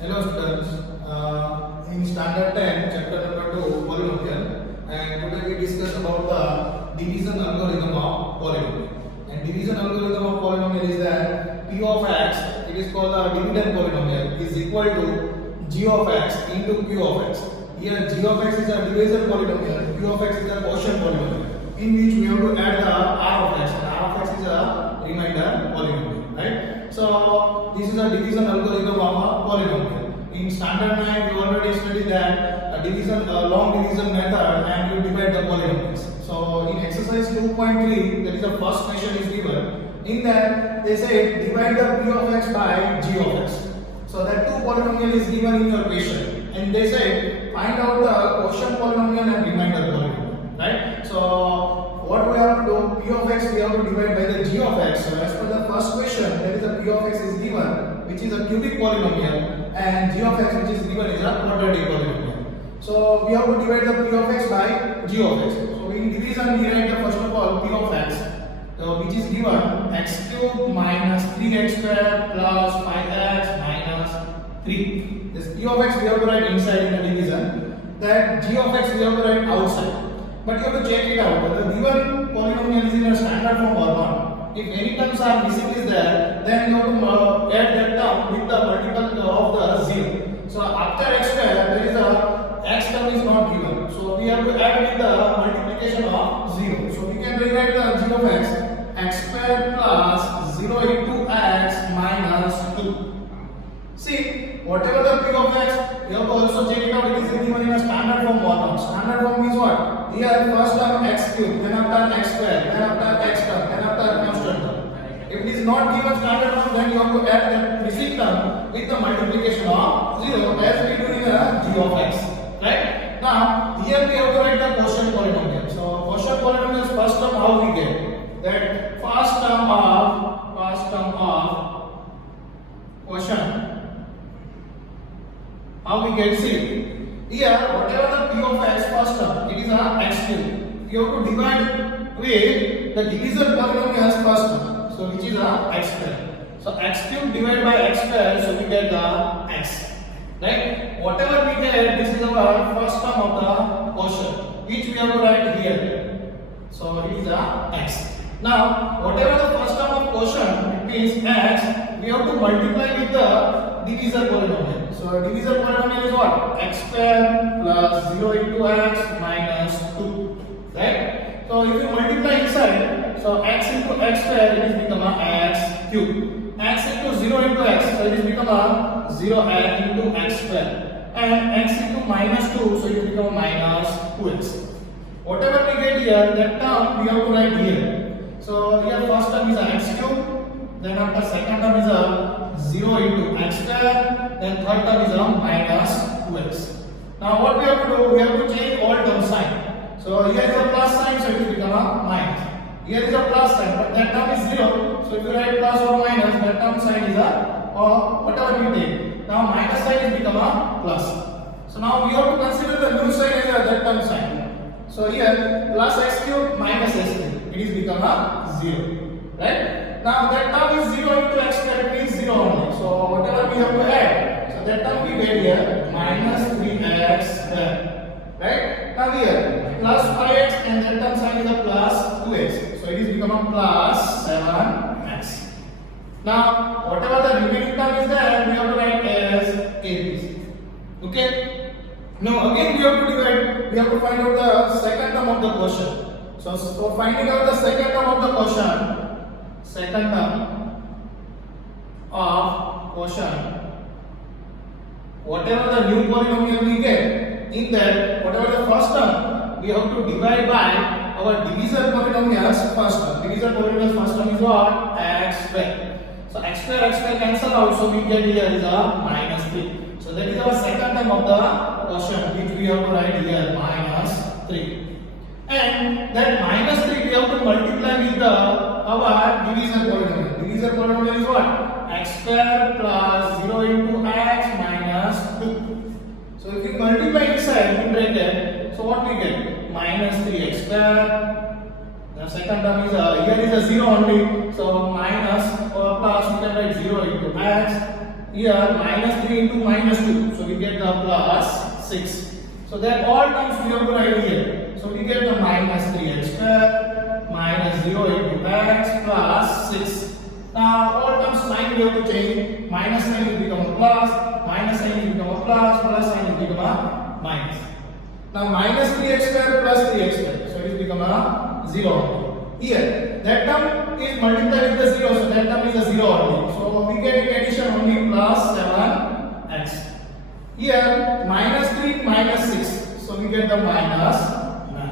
Hello students, in standard 10 chapter number 2 polynomial, and today we discuss about the division algorithm of polynomial. And division algorithm of polynomial is that p of x, it is called a dividend polynomial, is equal to g of x into q of x. Here g of x is a divisor polynomial, q of x is a quotient polynomial, in which we have to add the r of x, and r of x is a remainder polynomial, right? So this is a division algorithm of a polynomial. In standard 9 we already studied that a long division method, and you divide the polynomials. So in exercise 2.3, that is the first question is given. In that they say divide the p of x by g of x. So that two polynomial is given in your question, and they say find out the quotient polynomial and remainder polynomial, right? So what we have to do, p of x we have to divide by the g of x. So as per the first question, that is the p of x is given, which is a cubic polynomial, and g of x which is given is a quadratic polynomial. So we have to divide the p of x by g of x. So in division we write the first of all p of x, which is given x cube minus 3x square plus 5x minus 3. This p of x we have to write inside in the division. That g of x we have to write outside. But you have to check it out. The given polynomial is in a standard form or not. If any terms are missing is there, then you have to add that term with the multiple of the 0. So after x square, there is a x term is not given. So we have to add with the multiplication of 0. So we can rewrite the g of x square plus 0 into x minus 2. See, whatever the p of x, you have to also check it out. It is given in a standard form or not. Standard form means what? Here first term x cube, then after x square, then after x term, then after constant term. If it is not given standard form, then you have to add the missing term with the multiplication of 0 as we do in a g of x. Right? Now here we have to write the quotient polynomial. So quotient polynomial is first term how we get that first term of quotient. How we get see? Here, whatever the p of x first term, it is a x cube. You have to divide with the divisor polynomial as first term, so which is a x square. So x cube divided by x square, so we get the x. Right? Whatever we get, this is our first term of the quotient, which we have to write here. So it is a x. Now, whatever the first term of quotient, it means x, we have to multiply with the divisor polynomial. So divisor polynomial is what? X square plus 0 into x minus 2. Right? So if you multiply inside, so x into x square, it is become a x cube. X into 0 into x, so it is become a 0 into x square. And x into minus 2, so it will become minus 2x. Whatever we get here, that term we have to write here. So here first term is a x cube, then after second term is a 0 into x square, then third term is a minus 2x. Now what we have to do, we have to change all term sign. So here is a plus sign, so it will become a minus. Here is a plus sign, but that term is 0. So if you write plus or minus, that term sign is a or whatever you take. Now minus sign is become a plus. So now we have to consider the new sign as a that term sign. So here plus x cube minus x cube, it is become a 0. Right? Now that term is 0 into x square, it means 0 only. So whatever we have to add, so that term we get here minus 3x square. Right? Now here plus 5x and that term sign is a plus 2x. So it is become a plus 7x. Now whatever the remaining term is there, we have to write as ABC. Okay? Now again we have to divide, we have to find out the second term of the quotient. So for finding out the second term of the quotient, whatever the new polynomial we get, in that whatever the first term, we have to divide by our divisor polynomial's first term. Divisor polynomial's first term is what? X square. So x square cancel out, so we get here is a minus 3. So that is our second term of the quotient, which we have to write here minus 3. And that minus 3 we have to multiply with our divisor polynomial. Divisor polynomial is what? X square plus 0 into x minus 2. So if we multiply inside in bracket, so what we get? Minus 3x square. The second term is here is a 0 only. So minus or plus we can write 0 into x. here minus 3 into minus 2. So we get the plus 6. So that all terms we have to write here. So we get the minus 3x square minus 0 into x plus 6. Now all terms sign we have to change. Minus sign will become a plus, minus sign will become a plus sign will become a minus. Now minus 3x square plus 3x square. So it will become a 0. Here that term is multiplied with the 0, so that term is a 0 only. So we get in addition only plus 7x. Here minus 3 minus 6. So we get the minus 9.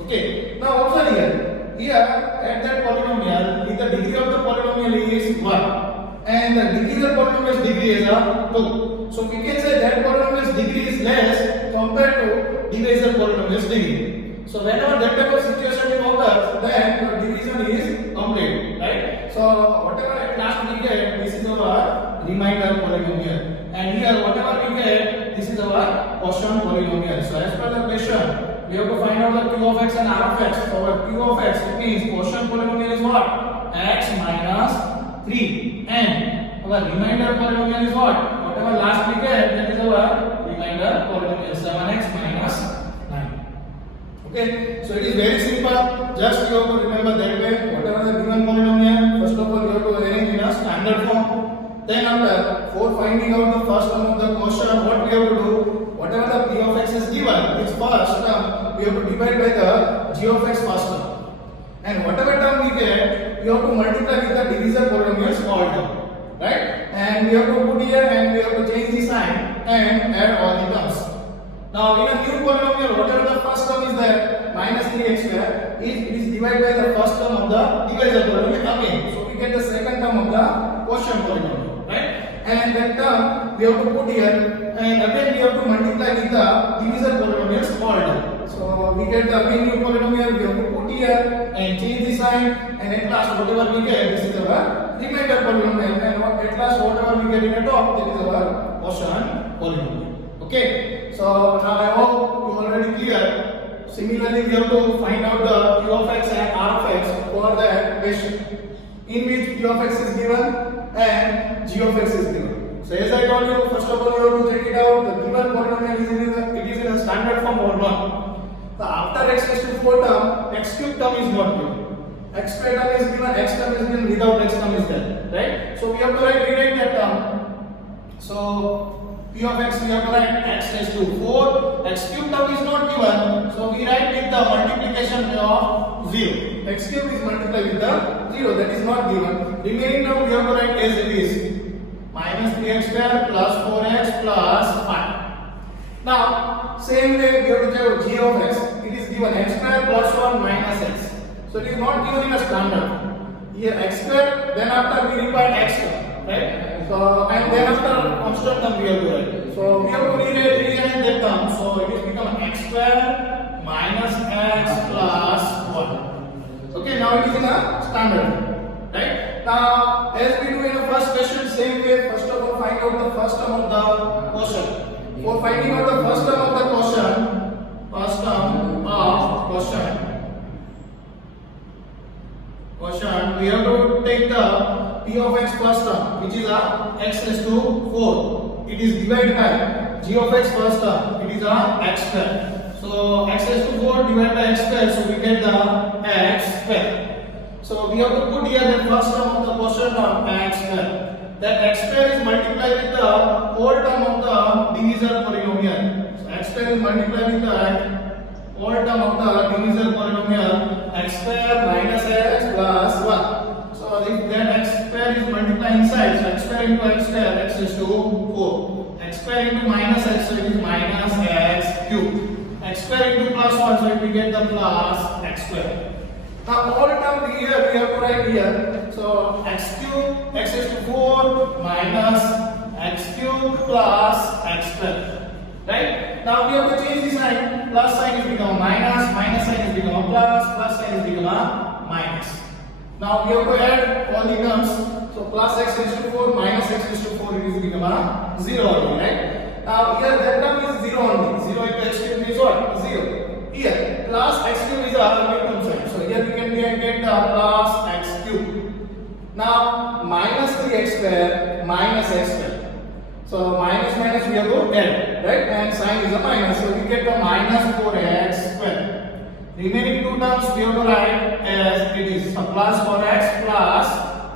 Okay. Now observe here. Here at that polynomial, if the degree of the polynomial is 1 and the degree of the polynomial's degree is 2. So we can say that polynomial's degree is less compared to divisor polynomial's degree. So whenever that type of situation is occurs, then the division is complete, right? So whatever at last we get, this is our remainder polynomial. And here whatever we get, this is our quotient polynomial. So as per the question, we have to find out the q of x and r of x. So our q of x, it means quotient polynomial is what? X minus 3. And our remainder polynomial is what? Whatever last we get, that is our remainder polynomial, 7x minus 9. Okay, so it is very simple. Just you have to remember that way. Whatever the given polynomial, first of all you have to arrange in a standard form. Then after, for finding out the first term of the quotient, what we have to do? Whatever the p of x is given, its first term, we have to divide by the g of x first term. And whatever term we get, we have to multiply with the divisor polynomial's all term. Right? And we have to put here and we have to change the sign and add all the terms. Now in a new polynomial, whatever the first term is there, minus 3x square, it is divided by the first term of the divisor polynomial again. So we get the second term of the quotient polynomial, right? And that term we have to put here, and again we have to multiply with the divisor polynomial's all term. So we get the again new polynomial, we have to put here and change the sign, and at last whatever we get, this is our remainder polynomial, and at last whatever we get in the top, that is our quotient polynomial. Okay, so now I hope you already clear. Similarly, we have to find out the q of x and r of x for that question, in which q of x is given and g of x is given. So as I told you, first of all you have to check it out. The given polynomial is in a standard form or not. So after x raised to 4 term, x cube term is not given. X square term is given, x term is given, without x term is there, right? So we have to rewrite that term. So p of x we have to write x raised to 4. X cube term is not given, so we write with the multiplication of 0. X cube is multiplied with the 0, that is not given. Remaining term we have to write as it is. Minus 3x square plus 4x plus 5. Now, same way we have to check g of x. It is given x square plus 1 minus x. So it is not given in a standard. Here x square, then after we require x term, right? So and then after constant term we have to write. So we have to rearrange that term. So it is become x square minus x plus 1. Okay, now it is in a standard, right? Now as we do in the first question, same way, first of all find out the first term of the quotient. For finding out the first term of the quotient, we have to take the p of x first term, which is a x raised to 4. It is divided by g of x first term, it is a x square. So x raised to 4 divided by x square, so we get the x square. So we have to put here the first term of the quotient term, x square. That x square is multiplied with the whole term of the divisor polynomial. So x square is multiplied with the whole term of the divisor polynomial, x square minus x plus 1. So if that x square is multiplied inside, so x square into x square, x is to 4. X square into minus x, so it is minus x cube. X square into plus 1, so we get the plus x square. Now all term here we have to write here. So x cube, x is to 4 minus x cube plus x square. Right? Now we have to change the sign. Plus sign is become a minus sign is become a plus sign is become a minus. Now we have to add all the terms. So plus x raised to 4 minus x raised to 4, it is become a 0 only, right? Now here that term is 0 only. 0 into x cube is what? 0. Here plus x cube is a term sign. So here we can get the plus x cube. Now minus 3x square minus x square. So minus minus we have to add, right? And sign is a minus, so we get the minus 4x square. Remaining two terms we have to write as it is, so plus 4x plus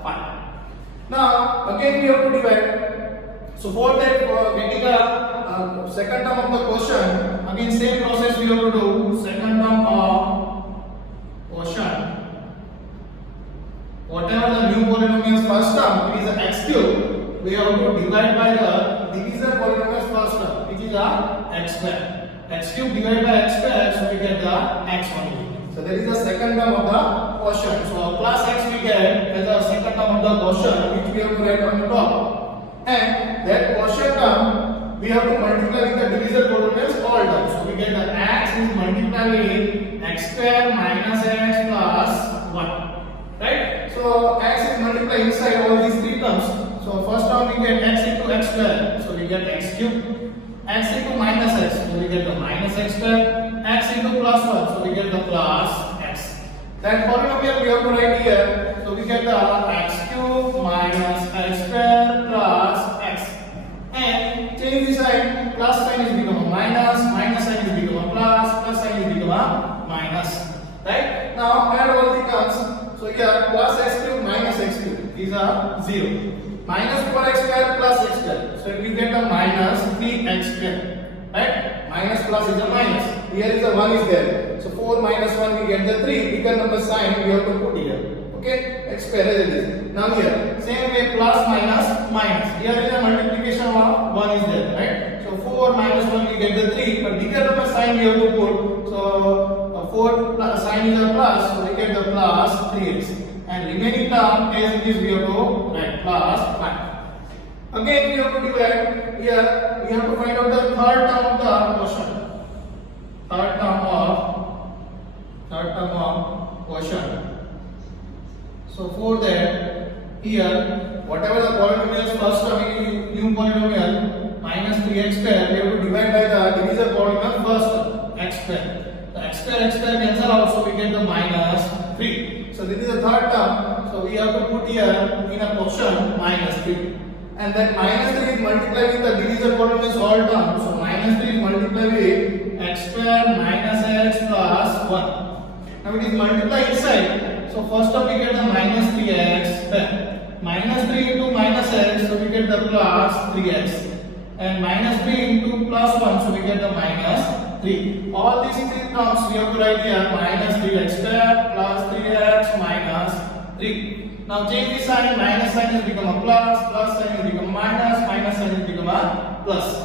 5. Now again we have to divide. So for that getting a second term of the question, again same process we have to do. Second term of question, whatever the new polynomial's first term, it is a x cube. We have to divide by the divisor polynomial's first term, which is a x square. X cube divided by x square, so we get the x only. So that is the second term of the question. So plus x we get as the second term of the question, which we have to write on the top. And that question term we have to multiply with the divisor polynomials all terms. So we get the x is multiplied with x square minus x plus 1. Right? So x is multiplied inside all these three terms. So first term we get x into x square, so we get x cube. X into minus x, so we get the minus x square. X into plus 1, so we get the plus x. That polynomial we have to write here, so we get the x cube minus x square plus x. And change the sign, plus sign is become a minus, minus sign is become a plus sign is become a minus. Right? Now add all the terms. So here plus x cube minus x cube, these are 0. Minus 4x square plus x square. So we get a minus 3x square. Right? Minus plus is a minus. Here is a 1 is there. So 4 minus 1 we get the 3. Bigger number sign we have to put here. Okay? X square as it is. Now here, same way plus minus minus. Here is a multiplication of 1 is there. Right? So 4 minus 1 we get the 3. But bigger number sign we have to put. So 4 plus sign is a plus. So we get the plus 3x. And remaining term as it is we have to write plus 5. Again we have to divide. Here we have to find out the third term of the question. Third term of question. So for that, here whatever the polynomial's first term in new polynomial minus 3x square, we have to divide by the divisor polynomial first term x square. The x square cancel out, so we get the minus 3. So this is the third term. So we have to put here in a question minus 3. And then minus 3 is multiplied with the divisor polynomials all terms. So minus 3 is multiplied with x square minus x plus 1. Now it is multiplied inside. So first up we get the minus 3x. Then minus 3 into minus x, so we get the plus 3x. And minus 3 into plus 1, so we get the minus 3. All these three terms we have to write here minus 3x square plus 3x minus 3. Now change the sign, minus sign has become a plus sign has become a minus sign has become a plus.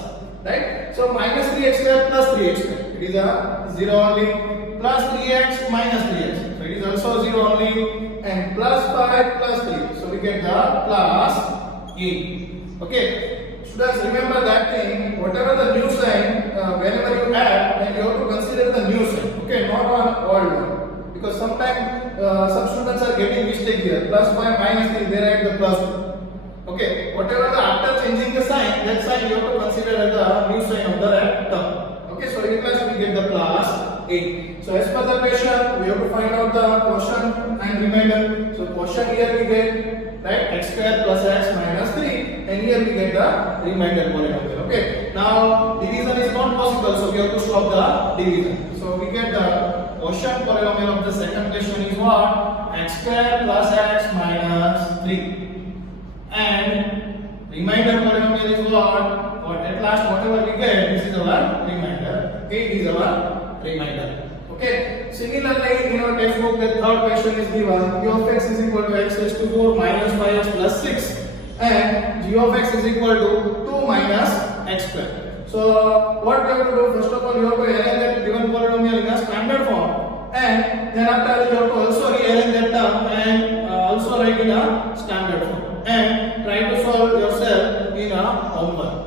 Right? So minus 3x square plus 3x square. It is a 0 only. Plus 3x minus 3x. So it is also 0 only. And plus 5 plus 3. So we get the plus 8. Okay. Students, remember that thing, whatever the new sign, whenever you add, then you have to consider the new sign, okay, not on old one. Because sometimes some students are getting mistake here, plus 5 minus 3, they write the plus 2. Okay, whatever the after changing the sign, that sign you have to consider as the new sign of the term. Okay, so in class we get the plus 8. So as per the question, we have to find out the quotient and remainder. So quotient here we get, right, x square plus x minus 3. And here we get the remainder polynomial. Okay. Now division is not possible, so we have to stop the division. So we get the quotient polynomial of the second question is what? X square plus x minus 3. And remainder polynomial is what? At last whatever we get, this is our remainder. 8 is our remainder. Okay. Similarly, in our textbook, the third question is given: g of x is equal to x raised to 4 minus 5x plus 6. And g of x is equal to 2 minus x square. So what we have to do? First of all, you have to arrange that given polynomial in a standard form, and then after you have to also rearrange that term and also write in a standard form, and try to solve yourself in a homework.